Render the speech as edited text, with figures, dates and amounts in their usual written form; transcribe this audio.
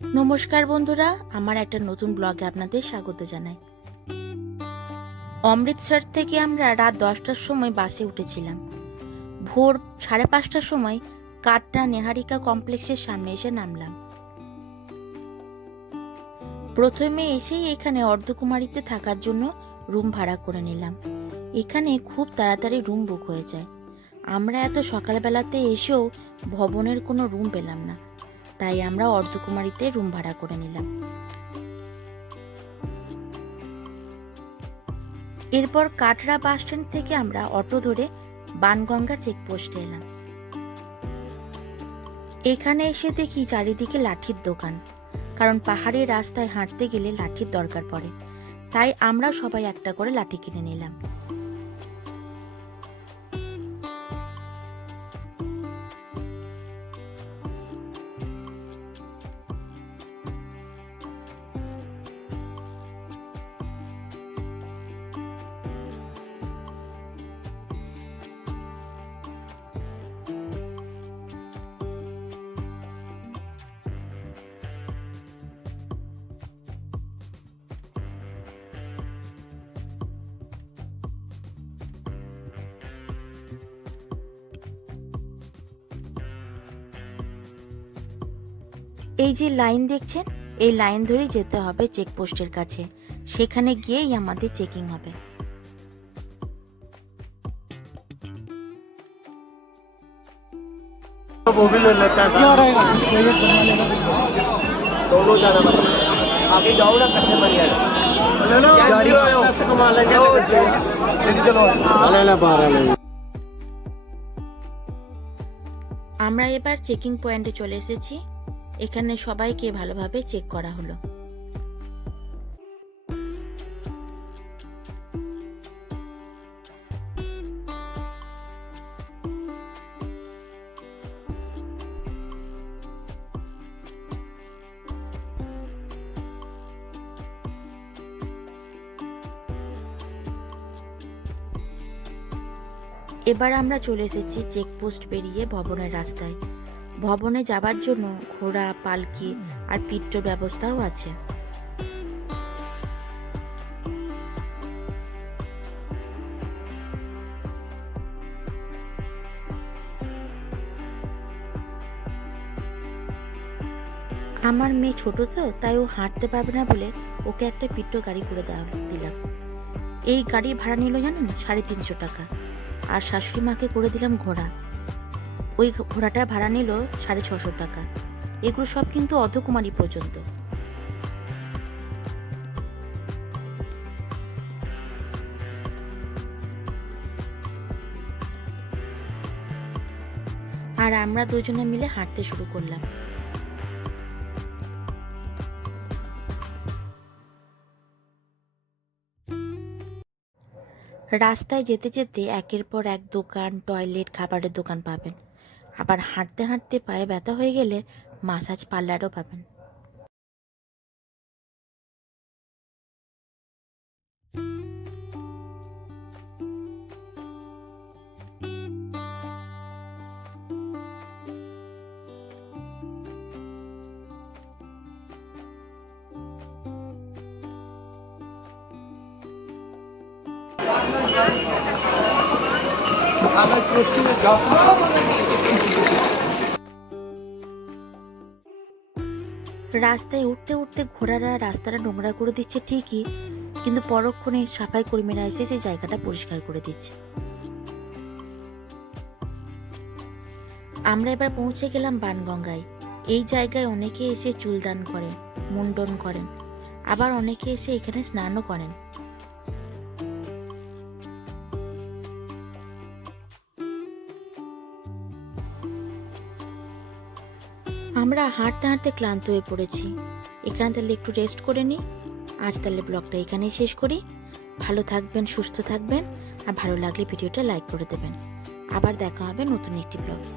নমস্কার বন্ধুরা, আমার একটা নতুন ব্লগে আপনাদের স্বাগত জানাই। অমৃতসর থেকে আমরা রাত 10টার সময় বাসে উঠেছিলাম। ভোর 5:30টার সময় কাটরা নেহারিকা কমপ্লেক্সের সামনে এসে নামলাম। প্রথমে এসেই এখানে অর্ধকুমারীতে থাকার জন্য রুম ভাড়া করে নিলাম। এখানে খুব তাড়াতাড়ি রুম বুক হয়ে যায়। আমরা এত সকালবেলাতে এসেও ভবনের কোনো রুম পেলাম না, তাই আমরা অর্ধকুমারীতে রুম ভাড়া করে নিলাম। এরপর কাটরা বাস স্ট্যান্ড থেকে আমরা অটো ধরে বানগঙ্গা চেকপোস্টে এলাম। এখানে এসে দেখি চারিদিকে লাঠির দোকান, কারণ পাহাড়ি রাস্তায় হাঁটতে গেলে লাঠির দরকার পড়ে, তাই আমরা সবাই একটা করে লাঠি কিনে নিলাম। এই যে লাইন দেখছেন, এই লাইন ধরেই যেতে হবে চেকপোস্টের কাছে। সেখানে গিয়েই আমাদের চেকিং হবে। वो भी ले लेता है। क्या रहेगा? दोनों ज्यादा बता। आगे जाओ ना कट्टे बढ़िया ले लो, गाड़ी पैसे कमा लेंगे। चलो ले ले 12 ले। আমরা এবার চেকিং পয়েন্টে চলে এসেছি। এখানে সবাইকে ভালোভাবে চেক করা হলো। এবার আমরা চলে এসেছি চেকপোস্ট পেরিয়ে ভবনের রাস্তায়। ভবনে যাবার জন্য ঘোড়া, পালকি আর পিট্টোর ব্যবস্থাও আছে। আমার মেয়ে ছোট তো, তাই ও হাঁটতে পারবে না বলে ওকে একটা পিট্টো গাড়ি করে দিলাম। এই গাড়ির ভাড়া নিল জানেন 350 টাকা। আর শাশুড়ি মাকে করে দিলাম ঘোড়া। ওই ঘোড়াটার ভাড়া নিল 650 টাকা। এগুলো সব কিন্তু অর্ধকুমারী পর্যন্ত। আর আমরা দুজনে মিলে হাঁটতে শুরু করলাম। রাস্তায় যেতে যেতে একের পর এক দোকান, টয়লেট, খাবারের দোকান পাবেন। আবার হাঁটতে হাঁটতে পায়ে ব্যথা হয়ে গেলে মাসাজ পার্লারও পাবেন। রাস্তায় উঠতে উঠতে ঘোড়ারা রাস্তাটা নোংরা করে দিচ্ছে ঠিকই, কিন্তু পরক্ষণে সাফাই কর্মীরা এসে সেই জায়গাটা পরিষ্কার করে দিচ্ছে। আমরা এবার পৌঁছে গেলাম বানগঙ্গায়। এই জায়গায় অনেকে এসে চুলদান করেন, মুন্ডন করেন, আবার অনেকে এসে এখানে স্নানও করেন। আমরা হাঁটতে হাঁটতে ক্লান্ত হয়ে পড়েছি। এখানে তাহলে একটু রেস্ট করে নিই। আজ তাহলে ব্লগটা এখানেই শেষ করি। ভালো থাকবেন, সুস্থ থাকবেন, আর ভালো লাগলে ভিডিওটা লাইক করে দেবেন। আবার দেখা হবে নতুন একটি ব্লগে।